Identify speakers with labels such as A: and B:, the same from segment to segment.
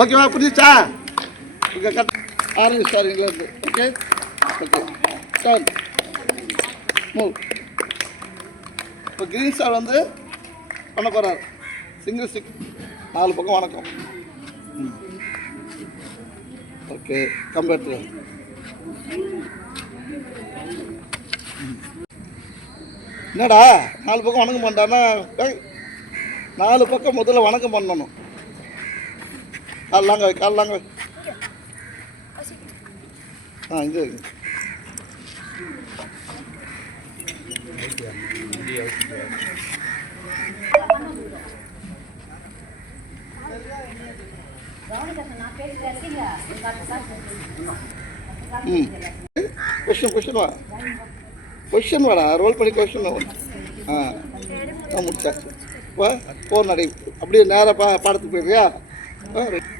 A: ஓகேவா? புரிஞ்சுச்சா? Okay cut orange sir இங்கிலேருந்து ஓகே ஓகே ஸ்டார் மூவ் இப்போ கிரீன் ஸ்டார் வந்து பண்ண போகிறார் சிங்கிள் ஸ்டிக் நாலு பக்கம் வணக்கம். ஓகே கம்பேர்ட்டு என்னடா? நாலு பக்கம் வணக்கம் பண்ணான்னா நாலு பக்கம் முதல்ல வணக்கம் பண்ணணும். கால்லாங்க வை கால்லாங்க. வை ஆ இது ம். கொஸ்டின் கொஷின் வா? கொஷின் வாடா ரோல் பண்ணி கொஸ்டின் ஆ முடிச்சாச்சு. வா போர் நடை. அப்படியே நேராக பா பாடத்துக்கு போயிருக்கியா? ஆ ரைட்.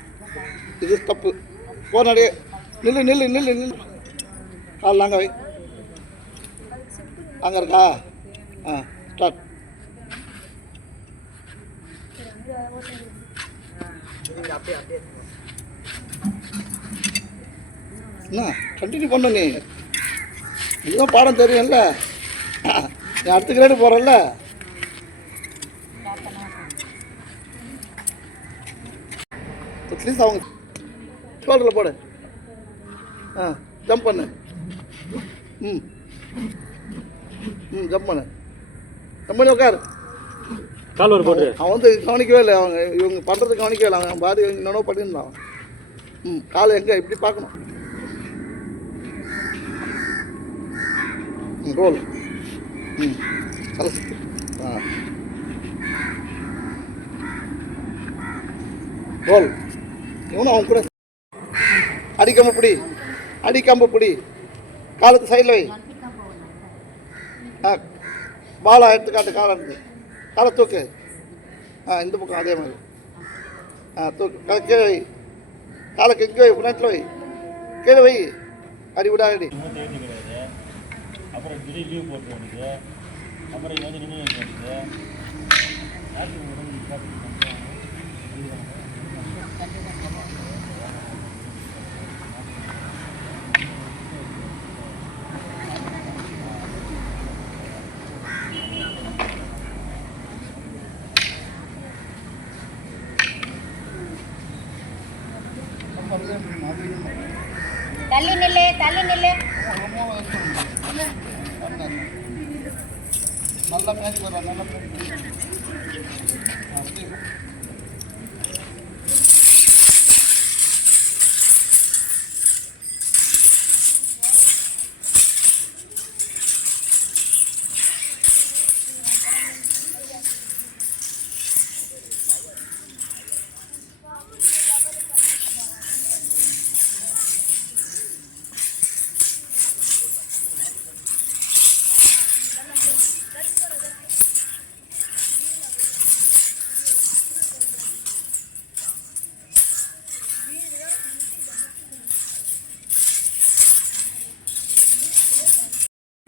A: இது தப்பு போர் நில்லு நில்லு நில்லு நில்லு. கால் நாங்கள் வை. அங்கே இருக்கா? ஆ ஸ்டார்ட் என்ன? கண்டினியூ பண்ணு நீ. இதுதான் பாடம் தெரியும்ல. நீ அடுத்த கிரேடு போகிறல்ல அட்லீஸ்ட் அவங்க ஷோல்டரில் போடு. ஆ ஜம்ப் பண்ணு. ம். ம் ஜம்ப் பண்ணு. ஜம்ப் பண்ணி உட்காரு
B: கால் ஒரு போட்டு.
A: அவன் வந்து கவனிக்கவே இல்லை அவங்க இவங்க பண்ணுறது கவனிக்கவே இல்லை அவன் பாதி என்னென்னோ பண்ணியிருந்தான். ம் காலை எங்கே இப்படி பார்க்கணும்? ம் ரோல் ம் கலசு ஆ. ரோல் இவனும் அவன் கூட அடிக்காம பிடி அடிக்காம பிடி காலத்து சைடில் வை. ஆ பாலா எடுத்துக்காட்டு காலை எடுத்து. காலை தூக்கு. ஆ இந்த பக்கம் அதே மாதிரி. ஆ தூக்கு. காலை கீழே வை. காலை இங்கே வை. ஃப்ரண்ட்டில் வை. கீழே வை. அடி விடா அடி.
B: அப்புறம் திடீர் லீவ் போட்டு அப்புறம் இங்கே வந்து நின்று வேண்டியது ஞாயிற்றுக்கிழமை வந்து பார்த்து
C: தள்ளி நில்லு தள்ளி நில்லு
A: நல்லா பேசி வர்றான் நல்லா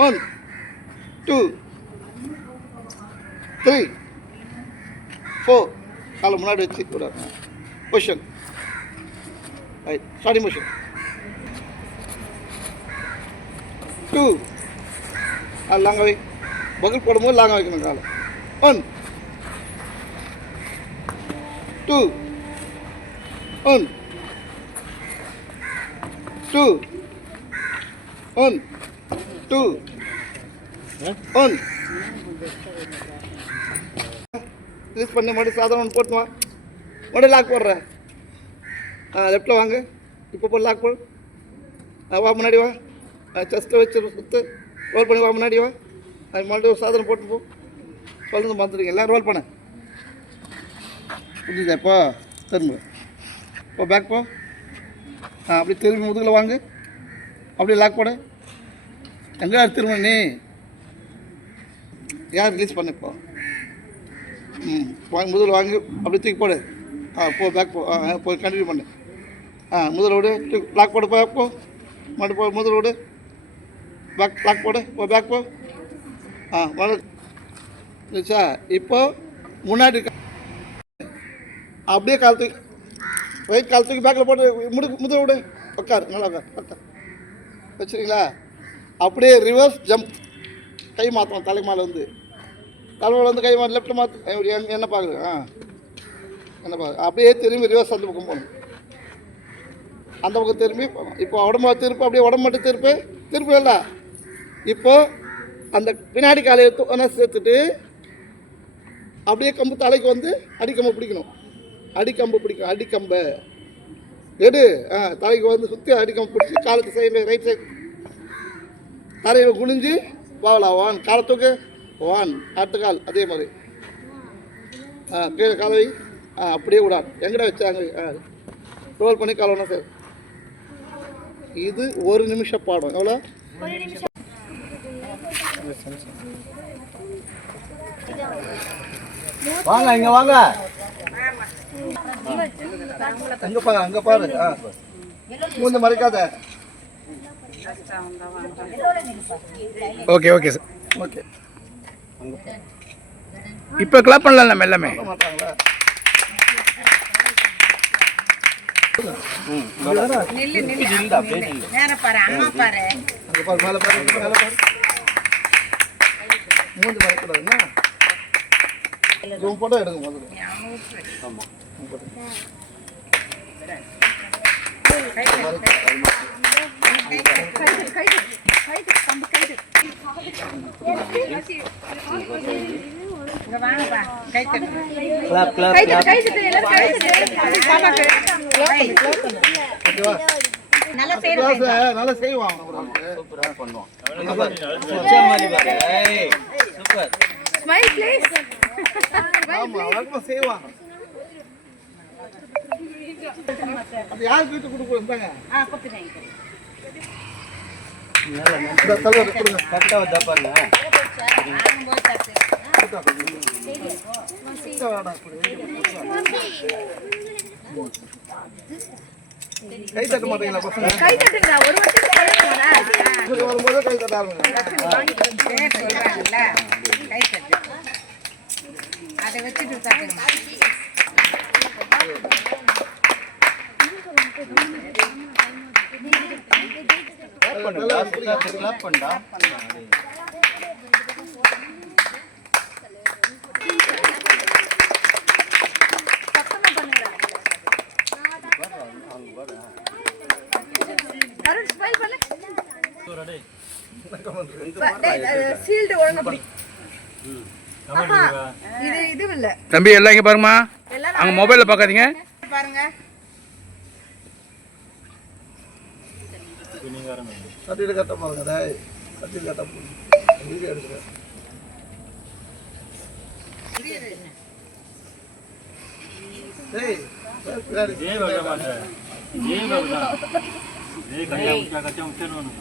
A: One, two, three, four. காலை முன்னாடி வச்சு கூட position right starting position two அது லாங்க வை பகல் போடும்போது லாங்க வைக்கணும் காலை one two one two one two one release பண்ணி மறுபடியும் சாதாரண ஒன்று போட்டு வா. மறுபடியும் லாக் போடுறேன். ஆ லெஃப்டில் வாங்க. இப்போ போய் லாக் போடு. வா முன்னாடி வா. செஸ்ட்டில் வச்சு சுற்று ரோல் பண்ணி வா முன்னாடி வா. அது மறுபடியும் ஒரு சாதனம் போட்டு போ. சொல்லுங்க மறந்துடுங்க எல்லாம் ரோல் பண்ண. புரிஞ்சுதா இப்போ? திரும்ப. இப்போ பேக் போ. ஆ அப்படி திரும்பி முதுகில் வாங்க. அப்படியே லாக் போட. எங்கே திரும்ப நீ? யார் ரிலீஸ் பண்ண இப்போ? ம் வாங்கி முதல் வாங்கி அப்படியே தூக்கி போடு. ஆ போ பேக் போ ஆ போ போய் கண்டினியூ பண்ணு. ஆ முதல் விடு தூக்கி லாக் போடு போ போ. மறு போ முதல் விடு பேக் லாக் போடு போ பேக் போ. ஆ வள சார் இப்போ முன்னாடி அப்படியே கால் தூக்கி வெயிட் கால் தூக்கி பேக்கில் போட்டு முடு முதல் விடு உட்கார் நல்லா உட்கார் உட்கார் வச்சுருங்களா அப்படியே ரிவர்ஸ் ஜம்ப் கை மாற்றணும் தலை வந்து. தலைவர் வந்து கை மாற்ற லெஃப்ட் மாற்று என்ன பார்க்குது. ஆ. என்ன பார்க்குது. அப்படியே திரும்பி ரிவர்ஸ் அந்த பக்கம் போகணும். அந்த பக்கம் திரும்பி இப்போ உடம்பு திருப்பு அப்படியே உடம்பு மட்டும் திருப்பு. திருப்பு இல்லை. இப்போ அந்த பின்னாடி காலையை எடுத்து ஒன்றா சேர்த்துட்டு அப்படியே கம்பு தலைக்கு வந்து அடிக்கம்பு பிடிக்கணும். அடிக்கம்பு பிடிக்கும். அடிக்கம்பை. எடு. ஆ தலைக்கு வந்து சுற்றி அடிக்கம்பு பிடிச்சி காலத்து சைடில் ரைட் சைடு தரையில் குனிஞ்சு பாவலாவான் காலத்துக்கு காலை தூக்கு வான் அடுத்த கால் அதே மாதிரி. ஆ கீழே காலை ஆ அப்படியே விடாது எங்கடா வச்சாங்க? ஆ ரோல் பண்ணி கால் ஒன்றா சார் இது ஒரு நிமிஷம் பாடம். எவ்வளோ?
D: வாங்க இங்க வாங்க.
A: அங்கே பாரு அங்கே பாரு. ஆ. மூஞ்ச மறைக்காத.
E: Okay okay. Sir
A: okay.
E: இப்போ கிளாப் பண்ணலாம் நம்ம எல்லாமே
A: மூஞ்சி மறைக்கூடாது என்ன ரூம் போட்டோ எடுங்க முதல்ல
C: இங்க வாங்கப்பா
D: கிளாப்
C: நல்லா செய்யற
A: நல்லா செய்வான்
D: சூப்பரா பண்ணுவோம் வச்ச மாதிரி பாரு ஏய், சூப்பர்
A: ஆமா வழக்கமாக செய்வான் அது யாருக்கு வீட்டு கொடுக்க இருந்தாங்க
C: ஆ கொடுத்துட்டேன்
A: இந்த தலைவர் கொடுங்க
D: கரெக்டா வந்தா பாருங்க.
C: வாங்கும்போது தட்டு
A: கை தட்ட மாட்டீங்களா பசங்க? கை தட்டுங்களா ஒரு வரும்போது கை தட்ட ஆரம்பிங்க
C: பேர் சொல்றாங்கல்ல. கை தட்டு. அதை வச்சுட்டு தட்டுங்க
D: கிளாப் பண்ணா
E: தம்பி எல்லாம் இங்கே பாருமா அங்கே மொபைலில் பார்க்காதீங்க.
A: சட்டியில் கட்ட பாருங்க டேய் சட்டியில் கட்ட போகுது வீடியோ எடுக்கிறேன் டேய்
B: இதே பகவான் இதே பகவான் முச்சா கச்சா முச்சான்னு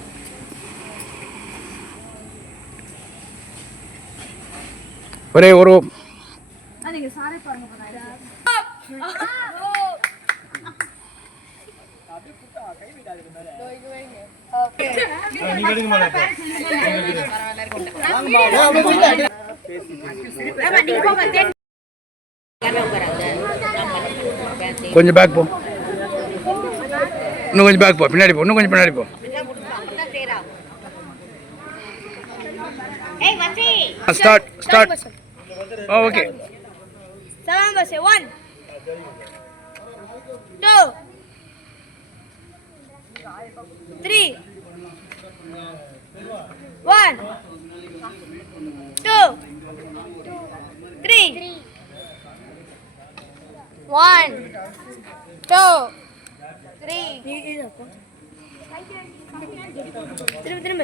E: ஒரே ஒரு
B: நீங்க எடுக்க மாட்டேன்
E: கொஞ்சம் பேக் போ. இன்னும் கொஞ்சம் பேக் போ. பின்னாடி போ. இன்னும் கொஞ்சம் பின்னாடி போ. ஸ்டார்ட் ஸ்டார்ட் ஓகே
F: சலாம் bus 1 2 3 one two three one two three திரும்ப திரும்ப.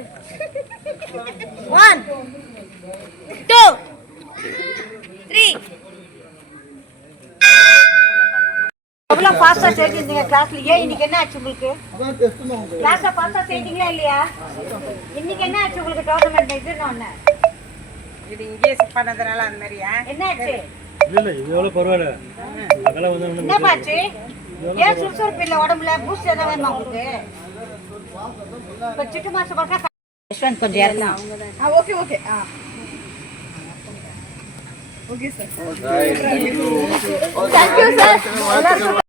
C: செய்திருந்தீங்க கிளாஸ்ல ஏன் இன்னைக்கு என்ன ஆச்சு உங்களுக்கு?
A: அதான் டெஸ்ட்டுன்னு உங்களுக்கு
C: கிளாஸை ஃபாஸ்ட்டாக செய்தீங்களா இல்லையா? இன்னைக்கு என்ன ஆச்சு உங்களுக்கு டோர்னமெண்ட் இதுன்னு ஒன்று
G: இது இங்கேயே பண்ணதுனால அந்த மாதிரியா
C: என்ன ஆச்சு?
B: இல்லை இல்லை இது எவ்வளோ பரவாயில்ல. அதெல்லாம் வந்து ஒண்ணும்
C: என்னப்பா ஆச்சு? ஏன் சுறுசுறுப்பு இல்லை உடம்புல? பூஸ்ட் எதாவது வேணுமா உங்களுக்கு? இப்போ சிட்டு மாசம் பார்த்தா யஷ்வந்த் கொஞ்சம் இறங்கலாம்
H: ஆ okay okay ah. Okay sir. Thank you sir